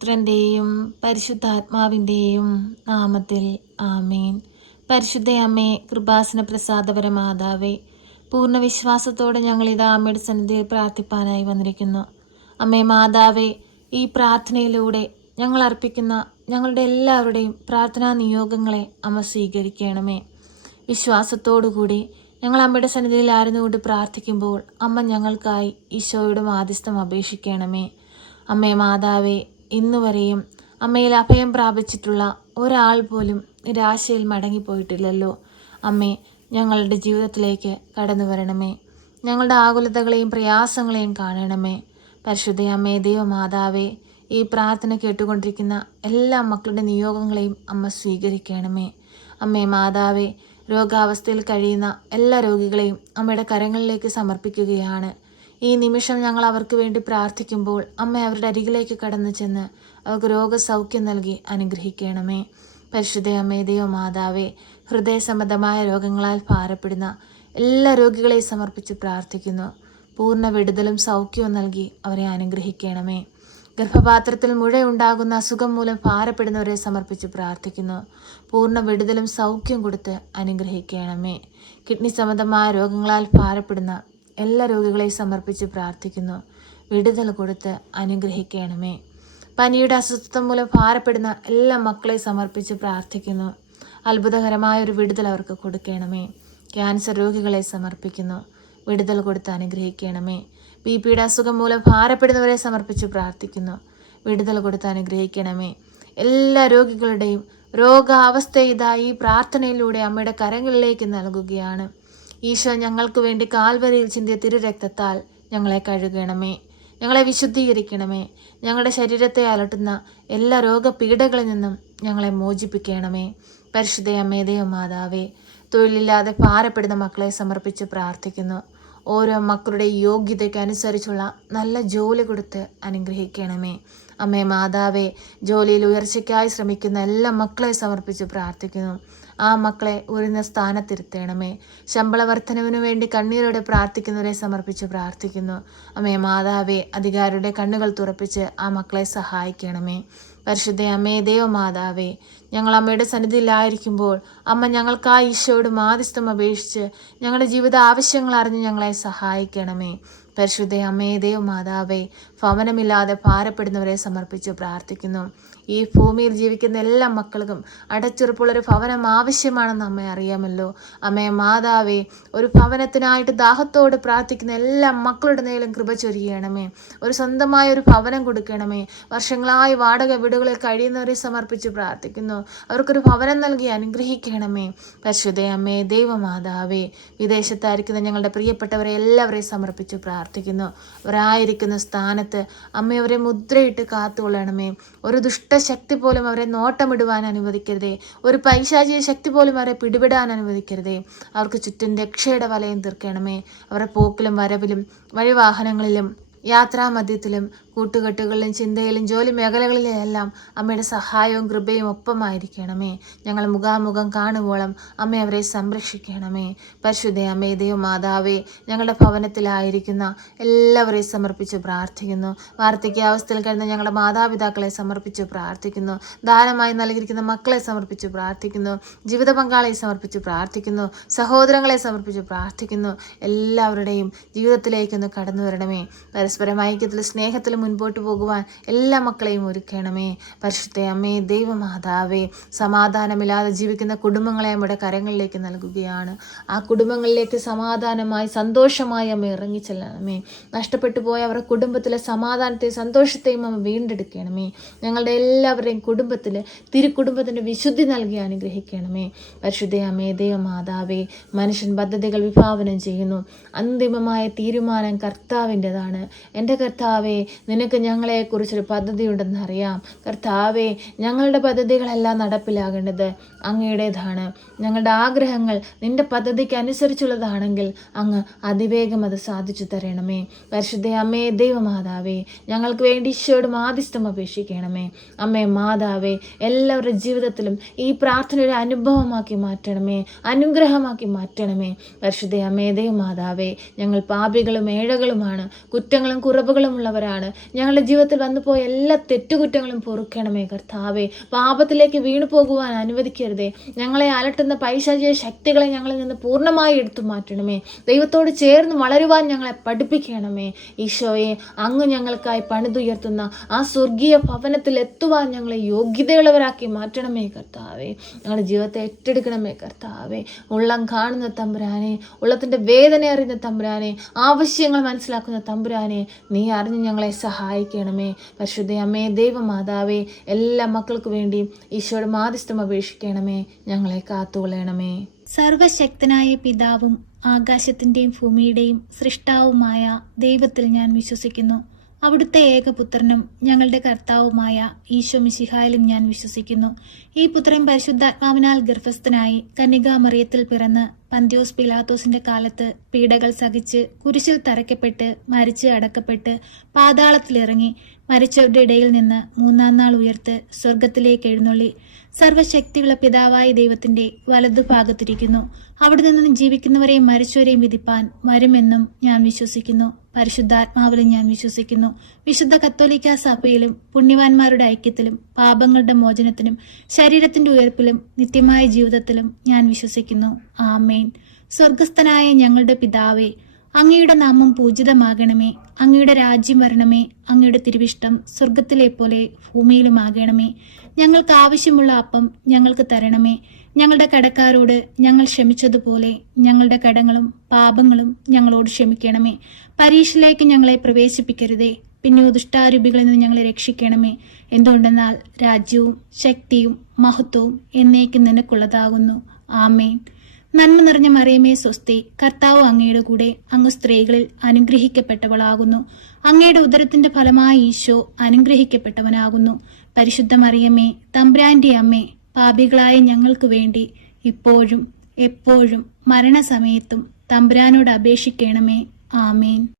പുത്രൻ്റെയും പരിശുദ്ധാത്മാവിൻ്റെയും നാമത്തിൽ ആമേൻ. പരിശുദ്ധ അമ്മേ, കൃപാസന പ്രസാദപര മാതാവേ, പൂർണ്ണ വിശ്വാസത്തോടെ ഞങ്ങളിതാ അമ്മയുടെ സന്നിധിയിൽ പ്രാർത്ഥിപ്പാനായി വന്നിരിക്കുന്നു. അമ്മേ മാതാവേ, ഈ പ്രാർത്ഥനയിലൂടെ ഞങ്ങൾ അർപ്പിക്കുന്ന ഞങ്ങളുടെ എല്ലാവരുടെയും പ്രാർത്ഥനാ നിയോഗങ്ങളെ അമ്മ സ്വീകരിക്കണമേ. വിശ്വാസത്തോടുകൂടി ഞങ്ങൾ അമ്മയുടെ സന്നിധിയിൽ ആയിരുന്നുകൊണ്ട് പ്രാർത്ഥിക്കുമ്പോൾ അമ്മ ഞങ്ങൾക്കായി ഈശോയുടെ മാധ്യസ്ഥം അപേക്ഷിക്കണമേ. അമ്മേ മാതാവേ, ഇന്നുവരെയും അമ്മയിൽ അഭയം പ്രാപിച്ചിട്ടുള്ള ഒരാൾ പോലും നിരാശയിൽ മടങ്ങിപ്പോയിട്ടില്ലല്ലോ. അമ്മേ, ഞങ്ങളുടെ ജീവിതത്തിലേക്ക് കടന്നു വരണമേ. ഞങ്ങളുടെ ആകുലതകളെയും പ്രയാസങ്ങളെയും കാണണമേ. പരിശുദ്ധ അമ്മേ, ദൈവമാതാവേ, ഈ പ്രാർത്ഥന കേട്ടുകൊണ്ടിരിക്കുന്ന എല്ലാ മക്കളുടെ നിയോഗങ്ങളെയും അമ്മ സ്വീകരിക്കണമേ. അമ്മേ മാതാവേ, രോഗാവസ്ഥയിൽ കഴിയുന്ന എല്ലാ രോഗികളെയും അമ്മയുടെ കരങ്ങളിലേക്ക് സമർപ്പിക്കുകയാണ്. ഈ നിമിഷം ഞങ്ങൾ അവർക്ക് വേണ്ടി പ്രാർത്ഥിക്കുമ്പോൾ അമ്മ അവരുടെ അരികിലേക്ക് കടന്നു ചെന്ന് അവർക്ക് രോഗസൗഖ്യം നൽകി അനുഗ്രഹിക്കണമേ. പരിശുദ്ധ അമ്മേ, ദൈവമാതാവേ, ഹൃദയ സംബന്ധമായ രോഗങ്ങളാൽ ഭാരപ്പെടുന്ന എല്ലാ രോഗികളെയും സമർപ്പിച്ച് പ്രാർത്ഥിക്കുന്നു. പൂർണ്ണ വിടുതലും സൗഖ്യവും നൽകി അവരെ അനുഗ്രഹിക്കണമേ. ഗർഭപാത്രത്തിൽ മുഴയുണ്ടാകുന്ന അസുഖം മൂലം ഭാരപ്പെടുന്നവരെ സമർപ്പിച്ച് പ്രാർത്ഥിക്കുന്നു. പൂർണ്ണ വിടുതലും സൗഖ്യം കൊടുത്ത് അനുഗ്രഹിക്കണമേ. കിഡ്നി സംബന്ധമായ രോഗങ്ങളാൽ ഭാരപ്പെടുന്ന എല്ലാ രോഗികളെയും സമർപ്പിച്ച് പ്രാർത്ഥിക്കുന്നു. വിടുതൽ കൊടുത്ത് അനുഗ്രഹിക്കണമേ. പനിയുടെ അസ്വസ്ഥത മൂലം ഭാരപ്പെടുന്ന എല്ലാ മക്കളെയും സമർപ്പിച്ച് പ്രാർത്ഥിക്കുന്നു. അത്ഭുതകരമായ ഒരു വിടുതൽ അവർക്ക് കൊടുക്കണമേ. ക്യാൻസർ രോഗികളെ സമർപ്പിക്കുന്നു. വിടുതൽ കൊടുത്ത് അനുഗ്രഹിക്കണമേ. ബിപിയുടെ അസുഖം മൂലം ഭാരപ്പെടുന്നവരെ സമർപ്പിച്ച് പ്രാർത്ഥിക്കുന്നു. വിടുതൽ കൊടുത്ത് അനുഗ്രഹിക്കണമേ. എല്ലാ രോഗികളുടെയും രോഗാവസ്ഥ ഇതാ ഈ പ്രാർത്ഥനയിലൂടെ അമ്മയുടെ കരങ്ങളിലേക്ക് നൽകുകയാണ്. ഈശോ ഞങ്ങൾക്ക് വേണ്ടി കാൽവരിയിൽ ചിന്തിയ തിരുരക്തത്താൽ ഞങ്ങളെ കഴുകണമേ. ഞങ്ങളെ വിശുദ്ധീകരിക്കണമേ. ഞങ്ങളുടെ ശരീരത്തെ അലട്ടുന്ന എല്ലാ രോഗപീഠകളിൽ നിന്നും ഞങ്ങളെ മോചിപ്പിക്കണമേ. പരിശുദ്ധ അമ്മേ, ദൈവമാതാവേ, തൊഴിലില്ലാതെ ഭാരപ്പെടുന്ന മക്കളെ സമർപ്പിച്ച് പ്രാർത്ഥിക്കുന്നു. ഓരോ മക്കളുടെ യോഗ്യതയ്ക്ക് അനുസരിച്ചുള്ള നല്ല ജോലി കൊടുത്ത് അനുഗ്രഹിക്കണമേ. അമ്മേ മാതാവേ, ജോലിയിൽ ഉയർച്ചയ്ക്കായി ശ്രമിക്കുന്ന എല്ലാ മക്കളെ സമർപ്പിച്ച് പ്രാർത്ഥിക്കുന്നു. ആ മക്കളെ ഉയർന്ന സ്ഥാനത്തിരുത്തണമേ. ശമ്പള വർധനവിനു വേണ്ടി കണ്ണീരോടെ പ്രാർത്ഥിക്കുന്നവരെ സമർപ്പിച്ച് പ്രാർത്ഥിക്കുന്നു. അമ്മേ മാതാവേ, അധികാരിയുടെ കണ്ണുകൾ തുറപ്പിച്ച് ആ മക്കളെ സഹായിക്കണമേ. പരിശുദ്ധ അമ്മേ, ദൈവമാതാവേ, ഞങ്ങൾ അമ്മയുടെ സന്നിധിയിലായിരിക്കുമ്പോൾ അമ്മ ഞങ്ങൾക്കായി ഈശോയോട് മാധ്യസ്ഥം അപേക്ഷിച്ച് ഞങ്ങളുടെ ജീവിത ആവശ്യങ്ങൾ അറിഞ്ഞ് ഞങ്ങളെ സഹായിക്കണമേ. പരിശുദ്ധ അമ്മേ, ദൈവമാതാവേ, ഭവനമില്ലാതെ ഭാരപ്പെടുന്നവരെ സമർപ്പിച്ച് പ്രാർത്ഥിക്കുന്നു. ഈ ഭൂമിയിൽ ജീവിക്കുന്ന എല്ലാ മക്കൾക്കും അടച്ചുറപ്പുള്ളൊരു ഭവനം ആവശ്യമാണെന്ന് അമ്മ അറിയാമല്ലോ. അമ്മേ മാതാവേ, ഒരു ഭവനത്തിനായിട്ട് ദാഹത്തോട് പ്രാർത്ഥിക്കുന്ന എല്ലാ മക്കളുടെ നേലും കൃപ ചൊരിയണമേ. ഒരു സ്വന്തമായ ഒരു ഭവനം കൊടുക്കണമേ. വർഷങ്ങളായി വാടക വീടുകളിൽ കഴിയുന്നവരെ സമർപ്പിച്ച് പ്രാർത്ഥിക്കുന്നു. അവർക്കൊരു ഭവനം നൽകി അനുഗ്രഹിക്കണമേ. പരിശുദ്ധ അമ്മേ, ദൈവമാതാവേ, വിദേശത്തായിരിക്കുന്ന ഞങ്ങളുടെ പ്രിയപ്പെട്ടവരെ എല്ലാവരെയും സമർപ്പിച്ച് പ്രാർത്ഥിക്കുന്നു. അവരായിരിക്കുന്ന സ്ഥാനത്ത് അമ്മയവരെ മുദ്രയിട്ട് കാത്തുകൊള്ളണമേ. ഒരു ദുഷ്ടശക്തി പോലും അവരെ നോട്ടമിടുവാൻ അനുവദിക്കരുതേ. ഒരു പൈശാചിക ശക്തി പോലും അവരെ പിടിപെടാൻ അനുവദിക്കരുതേ. അവർക്ക് ചുറ്റും രക്ഷയുടെ വലയം തീർക്കണമേ. അവരുടെ പോക്കിലും വരവിലും വഴിവാഹനങ്ങളിലും യാത്രാമധ്യത്തിലും കൂട്ടുകെട്ടുകളിലും ചിന്തയിലും ജോലി മേഖലകളിലെല്ലാം അമ്മയുടെ സഹായവും കൃപയും ഒപ്പമായിരിക്കണമേ. ഞങ്ങൾ മുഖാമുഖം കാണുവോളം അമ്മ അവരെ സംരക്ഷിക്കണമേ. പരിശുദ്ധ അമ്മേ, ദൈവമാതാവേ, ഞങ്ങളുടെ ഭവനത്തിലായിരിക്കുന്ന എല്ലാവരെയും സമർപ്പിച്ച് പ്രാർത്ഥിക്കുന്നു. വാർദ്ധക്യാവസ്ഥയിൽ കഴിയുന്ന ഞങ്ങളുടെ മാതാപിതാക്കളെ സമർപ്പിച്ച് പ്രാർത്ഥിക്കുന്നു. ദാനമായി നൽകിയിരിക്കുന്ന മക്കളെ സമർപ്പിച്ച് പ്രാർത്ഥിക്കുന്നു. ജീവിത പങ്കാളിയെ സമർപ്പിച്ച് പ്രാർത്ഥിക്കുന്നു. സഹോദരങ്ങളെ സമർപ്പിച്ച് പ്രാർത്ഥിക്കുന്നു. എല്ലാവരുടെയും ജീവിതത്തിലേക്കൊന്ന് കടന്നു വരണമേ. പരസ്പരം ഐക്യത്തിലും സ്നേഹത്തിലും മുൻപോട്ട് പോകുവാൻ എല്ലാ മക്കളെയും ഒരുക്കണമേ. പരിശുദ്ധ അമ്മേ, ദൈവമാതാവേ, സമാധാനമില്ലാതെ ജീവിക്കുന്ന കുടുംബങ്ങളെ നമ്മുടെ കരങ്ങളിലേക്ക് നൽകുകയാണ്. ആ കുടുംബങ്ങളിലേക്ക് സമാധാനമായി സന്തോഷമായി അമ്മ ഇറങ്ങിച്ചെല്ലണമേ. നഷ്ടപ്പെട്ടു പോയ അവരുടെ കുടുംബത്തിലെ സമാധാനത്തെയും സന്തോഷത്തെയും അമ്മ വീണ്ടെടുക്കണമേ. ഞങ്ങളുടെ എല്ലാവരുടെയും കുടുംബത്തിൽ തിരുക്കുടുംബത്തിൻ്റെ വിശുദ്ധി നൽകി അനുഗ്രഹിക്കണമേ. പരിശുദ്ധ അമ്മേ, ദൈവമാതാവേ, മനുഷ്യൻ പദ്ധതികൾ വിഭാവനം ചെയ്യുന്നു. അന്തിമമായ തീരുമാനം കർത്താവിൻ്റെതാണ്. എൻ്റെ കർത്താവേ, നിനക്ക് ഞങ്ങളെക്കുറിച്ചൊരു പദ്ധതി ഉണ്ടെന്നറിയാം. കർത്താവേ, ഞങ്ങളുടെ പദ്ധതികളെല്ലാം നടപ്പിലാകേണ്ടത് അങ്ങയുടേതാണ്. ഞങ്ങളുടെ ആഗ്രഹങ്ങൾ നിന്റെ പദ്ധതിക്ക് അനുസരിച്ചുള്ളതാണെങ്കിൽ അങ്ങ് അതിവേഗം അത് സാധിച്ചു തരണമേ. പരിശുദ്ധ അമ്മേ ദൈവമാതാവേ, ഞങ്ങൾക്ക് വേണ്ടി ഈശോയോട് മാധ്യസ്ഥം അപേക്ഷിക്കണമേ. അമ്മേ മാതാവേ, എല്ലാവരുടെ ജീവിതത്തിലും ഈ പ്രാർത്ഥന ഒരു അനുഭവമാക്കി മാറ്റണമേ, അനുഗ്രഹമാക്കി മാറ്റണമേ. പരിശുദ്ധ അമ്മേ ദൈവമാതാവേ, ഞങ്ങൾ പാപികളും ഏഴകളുമാണ്, കുറ്റങ്ങളും കുറവുകളും ഉള്ളവരാണ്. ഞങ്ങളുടെ ജീവിതത്തിൽ വന്നു പോയ എല്ലാ തെറ്റുകുറ്റങ്ങളും പൊറുക്കണമേ കർത്താവേ. പാപത്തിലേക്ക് വീണു പോകുവാൻ അനുവദിക്കരുതേ. ഞങ്ങളെ അലട്ടുന്ന പൈശാചിക ശക്തികളെ ഞങ്ങളിൽ നിന്ന് പൂർണ്ണമായി എടുത്തു മാറ്റണമേ. ദൈവത്തോട് ചേർന്ന് വളരുവാൻ ഞങ്ങളെ പഠിപ്പിക്കണമേ. ഈശോയെ, അങ്ങ് ഞങ്ങൾക്കായി പണിതുയർത്തുന്ന ആ സ്വർഗീയ ഭവനത്തിൽ എത്തുവാൻ ഞങ്ങളെ യോഗ്യതയുള്ളവരാക്കി മാറ്റണമേ കർത്താവേ. ഞങ്ങളുടെ ജീവിതത്തെ ഏറ്റെടുക്കണമേ കർത്താവേ. ഉള്ളം കാണുന്ന തമ്പുരാനെ, ഉള്ളത്തിൻ്റെ വേദന അറിയുന്ന തമ്പുരാനെ, ആവശ്യങ്ങൾ മനസ്സിലാക്കുന്ന തമ്പുരാനെ, നീ അറിഞ്ഞ് ഞങ്ങളെ സഹായിക്കണമേ. പരിശുദ്ധ അമ്മേ ദൈവമാതാവേ, എല്ലാ മക്കൾക്ക് വേണ്ടിയും ഈശോയുടെ മാധ്യസ്ഥം അപേക്ഷിക്കണമേ. ഞങ്ങളെ കാത്തുകൊള്ളണമേ. സർവശക്തനായ പിതാവും ആകാശത്തിൻ്റെയും ഭൂമിയുടെയും സൃഷ്ടാവുമായ ദൈവത്തിൽ ഞാൻ വിശ്വസിക്കുന്നു. അവിടുത്തെ ഏകപുത്രനും ഞങ്ങളുടെ കർത്താവുമായ ഈശോ മിശിഹായിലും ഞാൻ വിശ്വസിക്കുന്നു. ഈ പുത്രൻ പരിശുദ്ധാത്മാവിനാൽ ഗർഭസ്ഥനായി കന്യകാമറിയത്തിൽ പിറന്ന് പന്ത്യോസ് പിലാത്തോസിന്റെ കാലത്ത് പീഡകൾ സഹിച്ച് കുരിശിൽ തറയ്ക്കപ്പെട്ട് മരിച്ച് അടക്കപ്പെട്ട് പാതാളത്തിലിറങ്ങി മരിച്ചവരുടെ ഇടയിൽ നിന്ന് മൂന്നാം നാൾ ഉയർത്ത് സ്വർഗത്തിലേക്ക് എഴുന്നള്ളി സർവശക്തിയുള്ള പിതാവായ ദൈവത്തിന്റെ വലതുഭാഗത്തിരിക്കുന്നു. അവിടെ നിന്ന് ജീവിക്കുന്നവരെയും മരിച്ചവരെയും വിധിപ്പാൻ വരുമെന്നും ഞാൻ വിശ്വസിക്കുന്നു. പരിശുദ്ധാത്മാവിലും ഞാൻ വിശ്വസിക്കുന്നു. വിശുദ്ധ കത്തോലിക്ക സഭയിലും പുണ്യവാന്മാരുടെ ഐക്യത്തിലും പാപങ്ങളുടെ മോചനത്തിനും ശരീരത്തിന്റെ ഉയർപ്പിലും നിത്യമായ ജീവിതത്തിലും ഞാൻ വിശ്വസിക്കുന്നു. ആമേൻ. സ്വർഗസ്ഥനായ ഞങ്ങളുടെ പിതാവേ, അങ്ങയുടെ നാമം പൂജിതമാകണമേ. അങ്ങയുടെ രാജ്യം വരണമേ. അങ്ങയുടെ തിരുവിഷ്ടം സ്വർഗത്തിലെ പോലെ ഭൂമിയിലുമാകണമേ. ഞങ്ങൾക്ക് ആവശ്യമുള്ള അപ്പം ഞങ്ങൾക്ക് തരണമേ. ഞങ്ങളുടെ കടക്കാരോട് ഞങ്ങൾ ക്ഷമിച്ചതുപോലെ ഞങ്ങളുടെ കടങ്ങളും പാപങ്ങളും ഞങ്ങളോട് ക്ഷമിക്കണമേ. പരീക്ഷയിലേക്ക് ഞങ്ങളെ പ്രവേശിപ്പിക്കരുതേ, പിന്നെ ദുഷ്ടാരൂപികളിൽ നിന്ന് ഞങ്ങളെ രക്ഷിക്കണമേ. എന്തുകൊണ്ടെന്നാൽ രാജ്യവും ശക്തിയും മഹത്വവും എന്നേക്കും നിനക്കുള്ളതാകുന്നു. ആമേൻ. നന്മ നിറഞ്ഞ മറിയമേ സ്വസ്തി, കർത്താവ് അങ്ങയുടെ കൂടെ, അങ്ങ് സ്ത്രീകളിൽ അനുഗ്രഹിക്കപ്പെട്ടവളാകുന്നു. അങ്ങയുടെ ഉദരത്തിന്റെ ഫലമായ ഈശോ അനുഗ്രഹിക്കപ്പെട്ടവനാകുന്നു. പരിശുദ്ധ മറിയമേ, തമ്പുരാന്റെ അമ്മേ, പാപികളായ ഞങ്ങൾക്ക് വേണ്ടി ഇപ്പോഴും എപ്പോഴും മരണസമയത്തും തമ്പുരാനോട് അപേക്ഷിക്കണമേ. ആമേൻ.